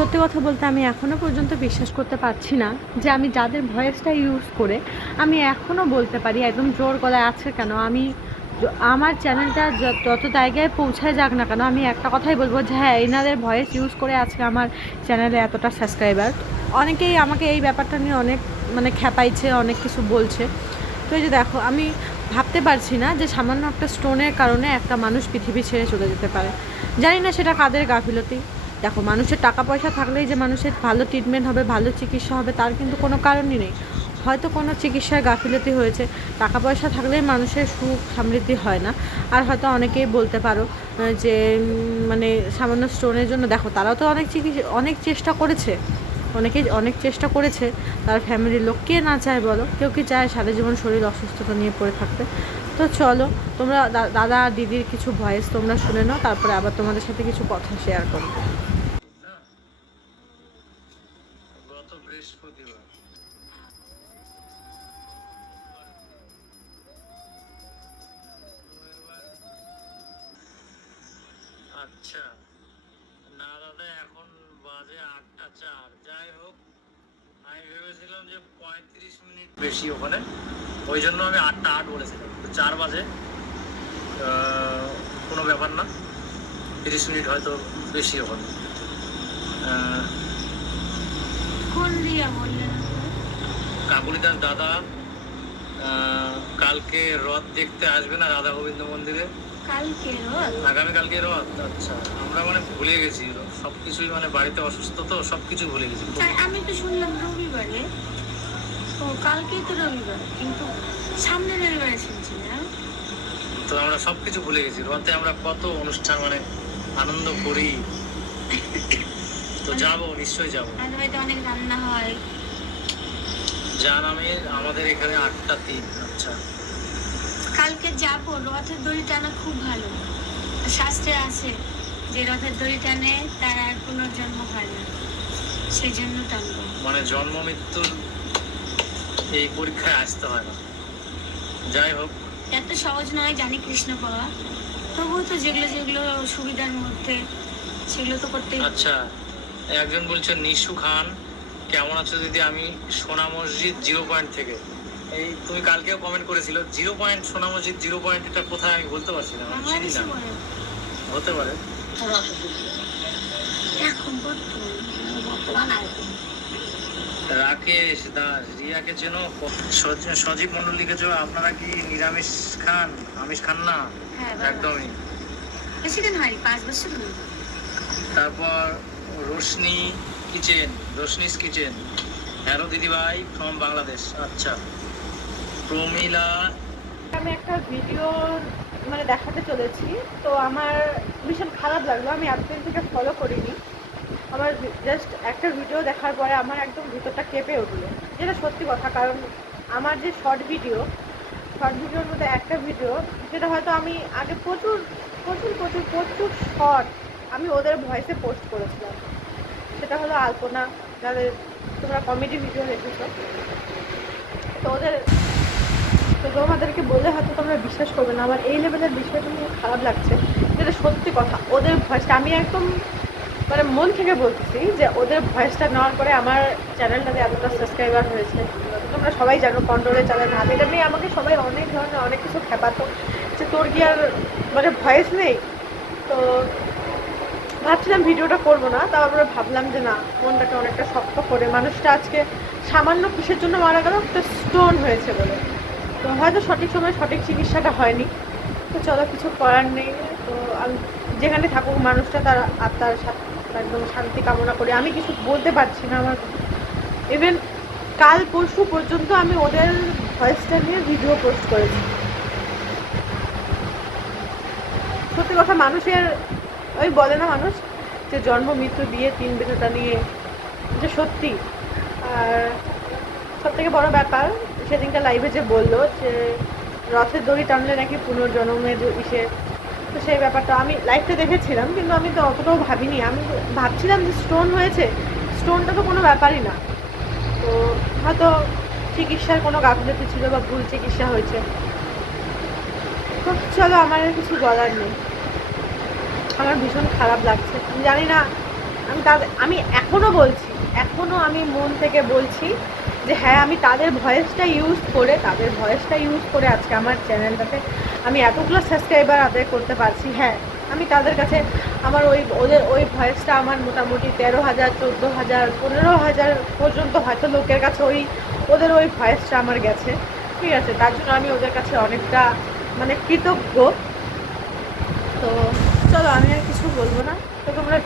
সত্যি কথা বলতে আমি এখনও পর্যন্ত বিশ্বাস করতে পারছি না যে আমি যাদের ভয়েসটা ইউজ করে আমি এখনও বলতে পারি একদম জোর গলায় আছে কেন আমি আমার চ্যানেলটা যত জায়গায় পৌঁছায় যাক না কেন আমি একটা কথাই বলবো যে হ্যাঁ এনাদের ভয়েস ইউজ করে আজকে আমার চ্যানেলে এতটা সাবস্ক্রাইবার। অনেকেই আমাকে এই ব্যাপারটা নিয়ে অনেক খ্যাপাইছে, অনেক কিছু বলছে। তো এই যে দেখো, আমি ভাবতে পারছি না যে সামান্য একটা স্টোনের কারণে একটা মানুষ পৃথিবী ছেড়ে চলে যেতে পারে। জানি না সেটা কাদের গাফিলতি। দেখো, মানুষের টাকা পয়সা থাকলেই যে মানুষের ভালো ট্রিটমেন্ট হবে, ভালো চিকিৎসা হবে তার কিন্তু কোনো কারণই নেই। হয়তো কোনো চিকিৎসায় গাফিলতি হয়েছে, টাকা পয়সা থাকলেই মানুষের সুখ সমৃদ্ধি হয় না। আর হয়তো অনেকেই বলতে পারো যে সামান্য স্টোনের জন্য, দেখো তারাও তো অনেক চেষ্টা করেছে, অনেকেই অনেক চেষ্টা করেছে। তার ফ্যামিলির লোক কে না চায় বলো? কেউ কি চায় সারা জীবন শরীর অসুস্থতা নিয়ে পড়ে থাকতে? তো চলো, তোমরা দাদা আর দিদির কিছু ভয়েস তোমরা শুনে নাও, তারপরে আবার তোমাদের সাথে কিছু কথা শেয়ার করবো। গত বৃহস্পতিবার আচ্ছা না দাদা, এখন বাজে 8টা 4। যাই হোক, আমি ভেবেছিলাম যে 35 মিনিট বেশি ওখানে, ওই জন্য আমি 8টা 8 বলেছিলাম। 4 বাজে, কোনো ব্যাপার না, 30 মিনিট হয়তো বেশি ওখানে। কাকুলিদাস দাদা কালকে রথ দেখতে আসবে না রাধা গোবিন্দ মন্দিরে? আগামীকালকে রথ। আচ্ছা, আমরা ভুলে গেছি সবকিছুই, বাড়িতে অসুস্থ তো সবকিছু ভুলে গেছি। আমি তো শুনলাম রবিবারে, তো কালকেই তো রবিবার, কিন্তু সামনে রবিবারে শুনছি না। তো আমরা সবকিছু ভুলে গেছি। রথে আমরা কত অনুষ্ঠান আনন্দ করি। তো যাবো, নিশ্চয়ই যাবো। আমাদের বাড়িতে অনেক রান্না হয়। যার আমাদের এখানে 8টা 3। আচ্ছা, কালকে যাবো। রথের দড়ি টানা খুব ভালো, শাস্ত্রে আছে যে রথের দড়ি টানে তার আর পুনর্জন্ম হয় না, সেই জন্য টানবো। জন্ম মৃত্যুর এই পরীক্ষায় আসতে হয় না। যাই হোক, এত সহজ নয় জানি কৃষ্ণ পাওয়া, তবুও তো যেগুলো সুবিধার মধ্যে সেগুলো তো করতে। আচ্ছা, একজন বলছেন নিশু খান, কেমন আছো দিদি? আমি সোনা মসজিদ 0 পয়েন্ট থেকে। এই তুমি কালকেও কমেন্ট করেছিল 0 পয়েন্ট, সোনা মসজিদ 0 পয়েন্ট, এটা কোথায় আমি বলতে পারছি না, চিনি না। হতে পারে। রাকেশ দাস, রিয়াকে চেনো? সজীব মন্ডল লিখেছো, আপনারা কি নিরামিষ খান, আমিষ খান না? একদমই। তারপর Roshni kitchen, Roshni's kitchen, hello দিদিভাই ফ্রম বাংলাদেশ। আচ্ছা, প্রমিলা। আমি একটা ভিডিও দেখাতে চলেছি, তো আমার ভীষণ খারাপ লাগলো। আমি এতদিন থেকে ফলো করিনি, আমার জাস্ট একটা ভিডিও দেখার পরে আমার একদম ভিতরটা কেঁপে উঠলো, যেটা সত্যি কথা। কারণ আমার যে শর্ট ভিডিওর মধ্যে একটা ভিডিও, যেটা হয়তো আমি আগে প্রচুর প্রচুর প্রচুর প্রচুর শর্ট আমি ওদের ভয়েসে পোস্ট করেছিলাম। সেটা হলো আলপনা, যাদের তোমরা কমেডি ভিডিও দেখেছো। তো তোমাদেরকে বললে হয়তো তোমরা বিশ্বাস করবে না, আমার এই লেভেলের বিষয়টা নিয়ে খারাপ লাগছে, যেটা সত্যি কথা। ওদের ভয়েসটা আমি একদম মন থেকে বলতেছি যে ওদের ভয়েসটা নেওয়ার পরে আমার চ্যানেলটাতে এতটা সাবস্ক্রাইবার হয়েছে। তোমরা সবাই জানো কন্ট্রোলের চ্যানেল হাত, এটা নিয়ে আমাকে সবাই অনেক ধরনের অনেক কিছু খেপাতো যে তোর কি আর ভয়েস নেই। তো ভাবছিলাম ভিডিওটা করবো না, তারপরে ভাবলাম যে না, মনটাকে অনেকটা শক্ত করে, মানুষটা আজকে সামান্য কিসের জন্য মারা গেল, একটা স্টোন হয়েছে বলে। তো হয়তো সঠিক সময় সঠিক চিকিৎসাটা হয়নি। তো চলো, কিছু করার নেই। তো আমি যেখানে থাকুক মানুষটা তার আত্মার একদম শান্তি কামনা করি। আমি কিছু বলতে পারছি না। আমার ইভেন কাল পরশু পর্যন্ত আমি ওদের ভয়েসটা নিয়ে ভিডিও পোস্ট করেছি। সত্যি কথা, মানুষের ওই বলে না মানুষ যে জন্ম মৃত্যু দিয়ে 3 বিষয়টা নিয়ে, যে সত্যি। আর সব থেকে বড় ব্যাপার, সেদিনটা লাইভে যে বললো যে রথের দড়ি টানলে নাকি পুনর্জন্মের ইসে, তো সেই ব্যাপারটা আমি লাইভটা দেখেছিলাম, কিন্তু আমি তো অতটাও ভাবিনি। আমি ভাবছিলাম যে স্টোন হয়েছে, স্টোনটা তো কোনো ব্যাপারই না। তো হয়তো চিকিৎসার কোনো গাফিলতি ছিল বা ভুল চিকিৎসা হয়েছে। তো চলো, আমার আর কিছু বলার নেই। আমার ভীষণ খারাপ লাগছে। আমি জানি না আমি এখনও বলছি, এখনও আমি মন থেকে বলছি যে হ্যাঁ, আমি তাদের ভয়েসটা ইউজ করে আজকে আমার চ্যানেলটাতে আমি এতগুলো সাবস্ক্রাইবার আদায় করতে পারছি। হ্যাঁ, আমি তাদের কাছে আমার ওদের ওই ভয়েসটা আমার মোটামুটি 13,000, 14,000, 15,000 পর্যন্ত হয়তো লোকের কাছে ওদের ওই ভয়েসটা আমার গেছে। ঠিক আছে, তার জন্য আমি ওদের কাছে অনেকটা মানে কৃতজ্ঞ। তো চলো, আমি আর কিছু বলবো না। তো তোমরা